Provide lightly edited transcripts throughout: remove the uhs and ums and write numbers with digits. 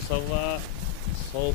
125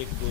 1-2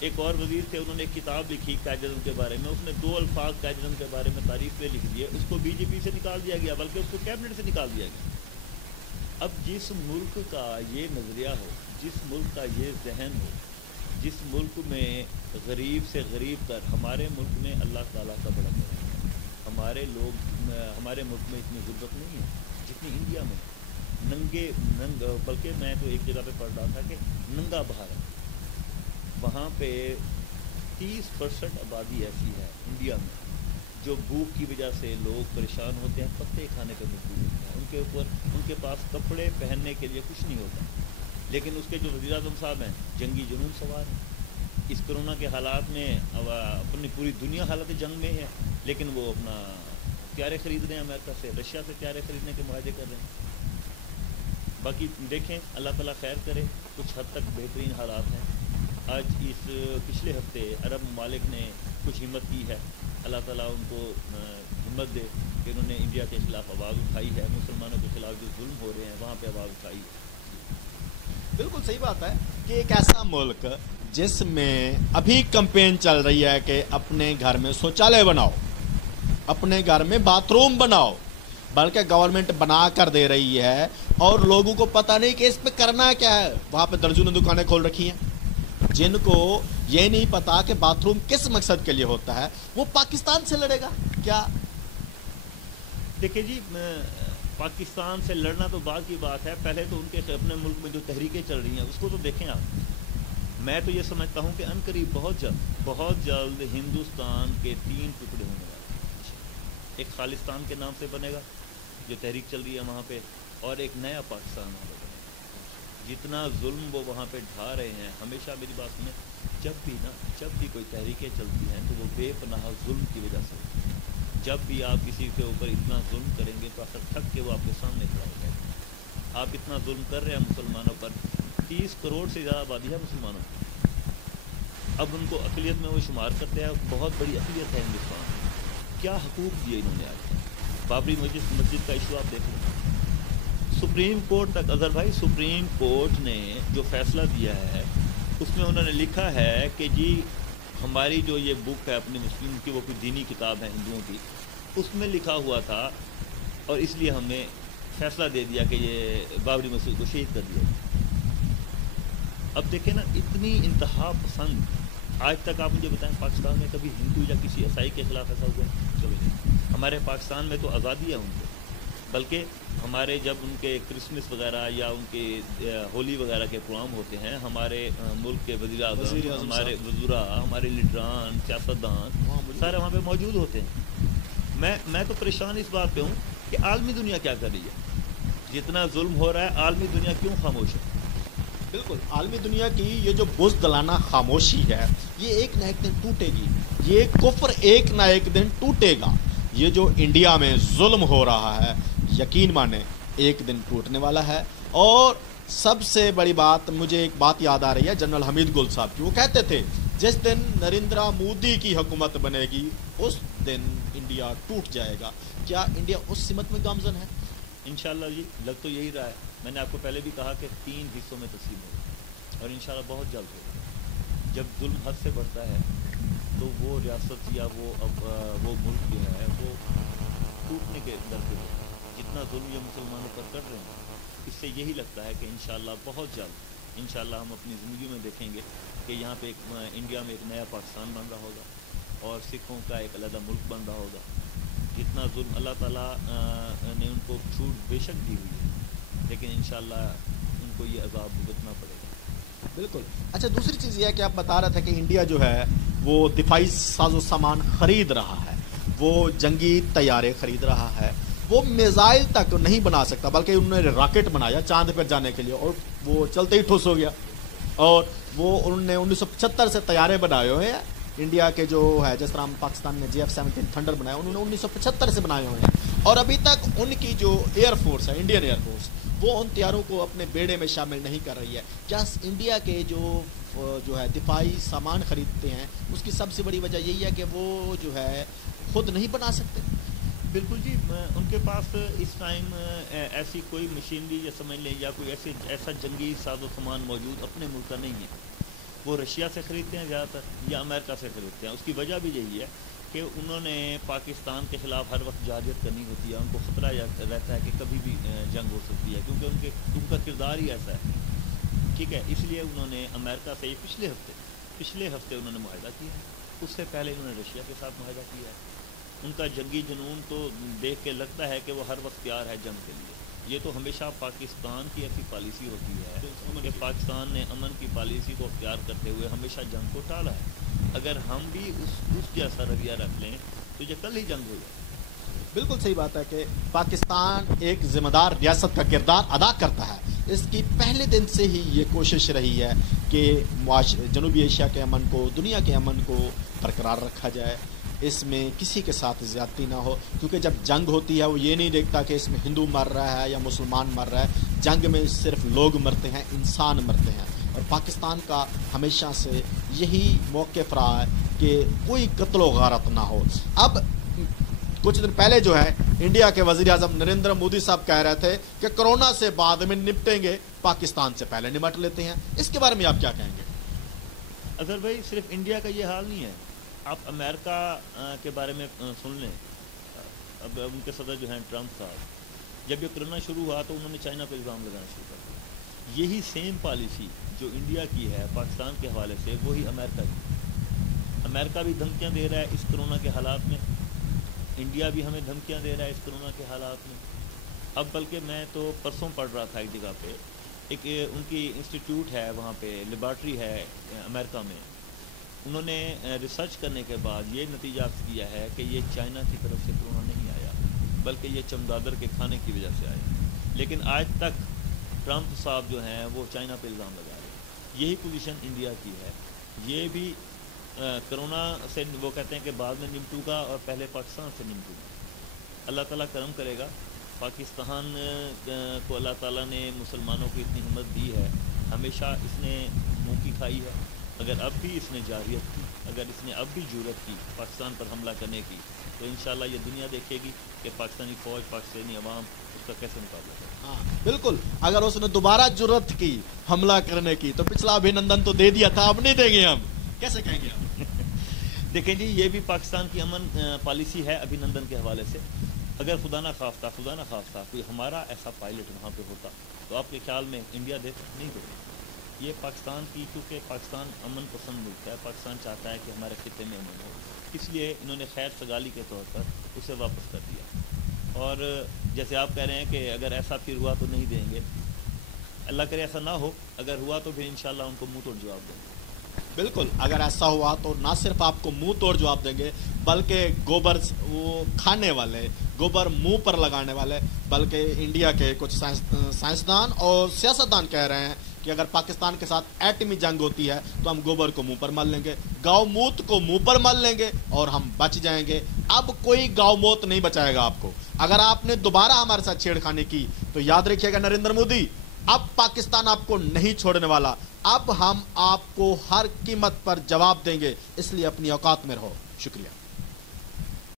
ایک اور وزیر تھے, انہوں نے ایک کتاب لکھی قائد-اعظم کے بارے میں, اس نے 2 الفاظ قائد-اعظم کے بارے میں تعریف پہ لکھ دیے, اس کو بی جے پی سے نکال دیا گیا, بلکہ اس کو کیبنٹ سے نکال دیا گیا. اب جس ملک کا یہ نظریہ ہو, جس ملک کا یہ ذہن ہو, جس ملک میں غریب سے غریب تر, ہمارے ملک میں اللہ تعالیٰ کا بڑا کرم ہے, ہمارے ملک میں اتنی غربت نہیں ہے جتنی انڈیا میں. بلکہ میں تو ایک جگہ پہ پڑھ رہا تھا کہ ننگا بھارت, وہاں پہ 30% آبادی ایسی ہے انڈیا میں جو بھوک کی وجہ سے لوگ پریشان ہوتے ہیں, پتے کھانے پہ مجبور ہوتے ہیں, ان کے پاس کپڑے پہننے کے لیے کچھ نہیں ہوتا. لیکن اس کے جو وزیر اعظم صاحب ہیں جنگی جنون سوار ہیں. اس کرونا کے حالات میں اپنی پوری دنیا حالت جنگ میں ہے, لیکن وہ اپنا ہتھیاریں خرید رہے ہیں امریکہ سے, رشیا سے ہتھیاریں خریدنے کے معاہدے کر رہے ہیں. باقی دیکھیں, اللہ تعالیٰ خیر کرے, کچھ حد تک بہترین حالات ہیں. آج اس پچھلے ہفتے عرب ممالک نے کچھ ہمت کی ہے, اللہ تعالیٰ ان کو ہمت دے کہ انہوں نے انڈیا کے خلاف آواز اٹھائی ہے, مسلمانوں کے خلاف جو ظلم ہو رہے ہیں وہاں پہ آواز اٹھائی ہے. بالکل صحیح بات ہے کہ ایک ایسا ملک جس میں ابھی کمپین چل رہی ہے کہ اپنے گھر میں شوچالیہ بناؤ, اپنے گھر میں باتھ روم بناؤ, بلکہ گورنمنٹ بنا کر دے رہی ہے اور لوگوں کو پتہ نہیں کہ اس پہ کرنا کیا ہے. وہاں پہ درجنوں دکانیں کھول رکھی ہیں, جن کو یہ نہیں پتا کہ باتھ روم کس مقصد کے لیے ہوتا ہے, وہ پاکستان سے لڑے گا کیا؟ دیکھیں جی, پاکستان سے لڑنا تو بعد کی بات ہے, پہلے تو ان کے اپنے ملک میں جو تحریکیں چل رہی ہیں اس کو تو دیکھیں آپ. میں تو یہ سمجھتا ہوں کہ عنقریب بہت جلد ہندوستان کے 3 ٹکڑے ہونے والے ہیں. ایک خالستان کے نام سے بنے گا جو تحریک چل رہی ہے وہاں پہ, اور ایک نیا پاکستان وہاں پہ بنے گا. جتنا ظلم وہ وہاں پہ ڈھا رہے ہیں, ہمیشہ میری بات سنیں, جب بھی کوئی تحریکیں چلتی ہیں تو وہ بے پناہ ظلم کی وجہ سے. جب بھی آپ کسی کے اوپر اتنا ظلم کریں گے تو آخر تھک کے وہ آپ کے سامنے کھڑا ہو جائے گا. آپ اتنا ظلم کر رہے ہیں مسلمانوں پر, 30 کروڑ سے زیادہ آبادی ہے مسلمانوں کی. اب ان کو اقلیت میں وہ شمار کرتے ہیں, بہت بڑی اقلیت ہے ہندوستان میں. کیا حقوق دیے انہوں نے آج؟ بابری مسجد کا ایشو آپ دیکھ لیں, سپریم کورٹ تک. اظہر بھائی, سپریم کورٹ نے جو فیصلہ دیا ہے اس میں انہوں نے لکھا ہے کہ جی ہماری جو یہ بک ہے اپنی مسلم کی, وہ کوئی دینی کتاب ہے ہندوؤں کی, اس میں لکھا ہوا تھا اور اس لیے ہم نے فیصلہ دے دیا کہ یہ بابری مسجد کو شہید کر دیا. اب دیکھیں نا, اتنی انتہا پسند. آج تک آپ مجھے بتائیں پاکستان میں کبھی ہندو یا کسی عیسائی کے خلاف ایسا ہوا ہے؟ چلو جی, ہمارے پاکستان میں تو آزادی ہے ان کو, بلکہ ہمارے جب ان کے کرسمس وغیرہ یا ان کے ہولی وغیرہ کے پروگرام ہوتے ہیں, ہمارے ملک کے وزیر اعظم, ہمارے وزراء, ہمارے لیڈران, سیاستدان سارے وہاں پہ موجود ہوتے ہیں. میں تو پریشان اس بات پہ ہوں کہ عالمی دنیا کیا کر رہی ہے. جتنا ظلم ہو رہا ہے عالمی دنیا کیوں خاموش ہے؟ بالکل, عالمی دنیا کی یہ جو بزدلانہ خاموشی ہے یہ ایک نہ ایک دن ٹوٹے گی. یہ کفر ایک نہ ایک دن ٹوٹے گا. یہ جو انڈیا میں ظلم ہو رہا ہے یقین مانے ایک دن ٹوٹنے والا ہے. اور سب سے بڑی بات, مجھے ایک بات یاد آ رہی ہے جنرل حمید گل صاحب کی. وہ کہتے تھے جس دن نریندرا مودی کی حکومت بنے گی اس دن انڈیا ٹوٹ جائے گا. کیا انڈیا اس سمت میں گامزن ہے؟ انشاءاللہ جی, لگ تو یہی رہا ہے. میں نے آپ کو پہلے بھی کہا کہ 3 حصوں میں تقسیم ہوگا اور انشاءاللہ بہت جلد ہوگا. جب ظلم حد سے بڑھتا ہے تو وہ ریاست یا وہ ملک جو ہے وہ ٹوٹنے کے در پہ ہوتا ہے. جتنا ظلم یہ مسلمانوں پر کر رہے ہیں, اس سے یہی لگتا ہے کہ انشاءاللہ بہت جلد انشاءاللہ ہم اپنی زندگی میں دیکھیں گے کہ یہاں پہ انڈیا میں ایک نیا پاکستان بن رہا ہوگا اور سکھوں کا ایک علیحدہ ملک بن رہا ہوگا. جتنا ظلم اللہ تعالیٰ نے ان کو چھوٹ بے شک دی ہوئی ہے, لیکن انشاءاللہ ان کو یہ عذاب بھگتنا پڑے گا. بالکل. اچھا, دوسری چیز یہ ہے کہ آپ بتا رہے تھے کہ انڈیا جو ہے وہ دفاعی ساز و سامان خرید رہا ہے, وہ جنگی طیارے خرید رہا ہے, وہ میزائل تک نہیں بنا سکتا بلکہ انہوں نے راکٹ بنایا چاند پر جانے کے لیے اور وہ چلتے ہی ٹھوس ہو گیا. اور وہ انہوں نے 1975 سے طیارے بنائے ہوئے ہیں انڈیا کے, جو ہے جس طرح ہم پاکستان نے JF-17 تھنڈر بنایا, انہوں نے 1975 سے بنائے ہوئے ہیں. اور ابھی تک ان کی جو ایئر فورس ہے, انڈین ایئر فورس, وہ ان طیاروں کو اپنے بیڑے میں شامل نہیں کر رہی ہے. کیا انڈیا کے جو ہے دفاعی سامان خریدتے ہیں اس کی سب سے بڑی وجہ یہی ہے کہ وہ جو ہے خود نہیں بنا سکتے؟ بالکل جی, ان کے پاس اس ٹائم ایسی کوئی مشینری یا سمجھ لیں یا کوئی ایسا جنگی ساز و سامان موجود اپنے ملک کا نہیں ہے. وہ رشیا سے خریدتے ہیں زیادہ تر یا امریکہ سے خریدتے ہیں. اس کی وجہ بھی یہی ہے کہ انہوں نے پاکستان کے خلاف ہر وقت جارحیت کرنی ہوتی ہے. ان کو خطرہ رہتا ہے کہ کبھی بھی جنگ ہو سکتی ہے, کیونکہ ان کا کردار ہی ایسا ہے. ٹھیک ہے, اس لیے انہوں نے امریکہ سے پچھلے ہفتے انہوں نے معاہدہ کیا ہے. اس سے پہلے انہوں نے رشیا کے ساتھ معاہدہ کیا ہے. ان کا جنگی جنون تو دیکھ کے لگتا ہے کہ وہ ہر وقت تیار ہے جنگ کے لیے. یہ تو ہمیشہ پاکستان کی ایسی پالیسی ہوتی ہے کہ پاکستان نے امن کی پالیسی کو اختیار کرتے ہوئے ہمیشہ جنگ کو ٹالا ہے. اگر ہم بھی اس جیسا رویہ رکھ لیں تو یہ کل ہی جنگ ہو جائے. بالکل صحیح بات ہے کہ پاکستان ایک ذمہ دار ریاست کا کردار ادا کرتا ہے. اس کی پہلے دن سے ہی یہ کوشش رہی ہے کہ جنوبی ایشیا کے امن کو, دنیا کے امن کو برقرار رکھا جائے. اس میں کسی کے ساتھ زیادتی نہ ہو, کیونکہ جب جنگ ہوتی ہے وہ یہ نہیں دیکھتا کہ اس میں ہندو مر رہا ہے یا مسلمان مر رہا ہے. جنگ میں صرف لوگ مرتے ہیں, انسان مرتے ہیں. اور پاکستان کا ہمیشہ سے یہی موقف رہا ہے کہ کوئی قتل و غارت نہ ہو. اب کچھ دن پہلے جو ہے انڈیا کے وزیر اعظم نریندر مودی صاحب کہہ رہے تھے کہ کرونا سے بعد میں نپٹیں گے, پاکستان سے پہلے نمٹ لیتے ہیں. اس کے بارے میں آپ کیا کہیں گے؟ اظہر بھائی, صرف انڈیا کا یہ حال نہیں ہے. آپ امریکہ کے بارے میں سن لیں. اب ان کے صدر جو ہیں ٹرمپ صاحب, جب یہ کرونا شروع ہوا تو انہوں نے چائنا پہ الزام لگانا شروع کر دیا. یہی سیم پالیسی جو انڈیا کی ہے پاکستان کے حوالے سے, وہی امریکہ کی. امریکہ بھی دھمکیاں دے رہا ہے اس کرونا کے حالات میں, انڈیا بھی ہمیں دھمکیاں دے رہا ہے اس کرونا کے حالات میں. اب بلکہ میں تو پرسوں پڑھ رہا تھا ایک جگہ پہ, ایک ان کی انسٹیٹیوٹ ہے وہاں پہ, لیبارٹری ہے امریکہ میں. انہوں نے ریسرچ کرنے کے بعد یہ نتیجہ کیا ہے کہ یہ چائنا کی طرف سے کرونا نہیں آیا, بلکہ یہ چمگادر کے کھانے کی وجہ سے آیا. لیکن آج تک ٹرمپ صاحب جو ہیں وہ چائنا پہ الزام لگا رہے ہیں. یہی پوزیشن انڈیا کی ہے. یہ بھی کرونا سے وہ کہتے ہیں کہ بعد میں نمٹوں گا اور پہلے پاکستان سے نمٹوں گا. اللہ تعالیٰ کرم کرے گا. پاکستان کو اللہ تعالیٰ نے مسلمانوں کو اتنی ہمت دی ہے, ہمیشہ اس نے منہ کی کھائی ہے. اگر اب بھی اس نے جارحیت کی, اگر اس نے اب بھی جرأت کی پاکستان پر حملہ کرنے کی, تو انشاءاللہ یہ دنیا دیکھے گی کہ پاکستانی فوج, پاکستانی عوام اس کا کیسے مقابلہ کرے. ہاں بالکل, اگر اس نے دوبارہ جرأت کی حملہ کرنے کی تو پچھلا ابھینندن تو دے دیا تھا, اب نہیں دیں گے ہم. کیسے کہیں گے ہم؟ دیکھیں جی, یہ بھی پاکستان کی امن پالیسی ہے ابھینندن کے حوالے سے. اگر خدا نہ خواستہ کوئی ہمارا ایسا پائلٹ وہاں پہ ہوتا تو آپ کے خیال میں انڈیا نہیں دیتا. یہ پاکستان کی, کیونکہ پاکستان امن پسند ملک ہے, پاکستان چاہتا ہے کہ ہمارے خطے میں امن ہو, اس لیے انہوں نے خیر سگالی کے طور پر اسے واپس کر دیا. اور جیسے آپ کہہ رہے ہیں کہ اگر ایسا پھر ہوا تو نہیں دیں گے, اللہ کرے ایسا نہ ہو. اگر ہوا تو پھر انشاءاللہ ان کو منہ توڑ جواب دیں گے. بالکل, اگر ایسا ہوا تو نہ صرف آپ کو منہ توڑ جواب دیں گے, بلکہ گوبر وہ کھانے والے, گوبر منہ پر لگانے والے, بلکہ انڈیا کے کچھ سائنسدان اور سیاستدان کہہ رہے ہیں کہ اگر پاکستان کے ساتھ ایٹمی جنگ ہوتی ہے تو ہم گوبر کو منہ پر مل لیں گے, گاؤں موت کو منہ پر مل لیں گے اور ہم بچ جائیں گے. اب کوئی گاؤں موت نہیں بچائے گا آپ کو. اگر آپ نے دوبارہ ہمارے ساتھ چھیڑخانی کی تو یاد رکھیے گا نریندر مودی, اب پاکستان آپ کو نہیں چھوڑنے والا. اب ہم آپ کو ہر قیمت پر جواب دیں گے, اس لیے اپنی اوقات میں رہو. شکریہ.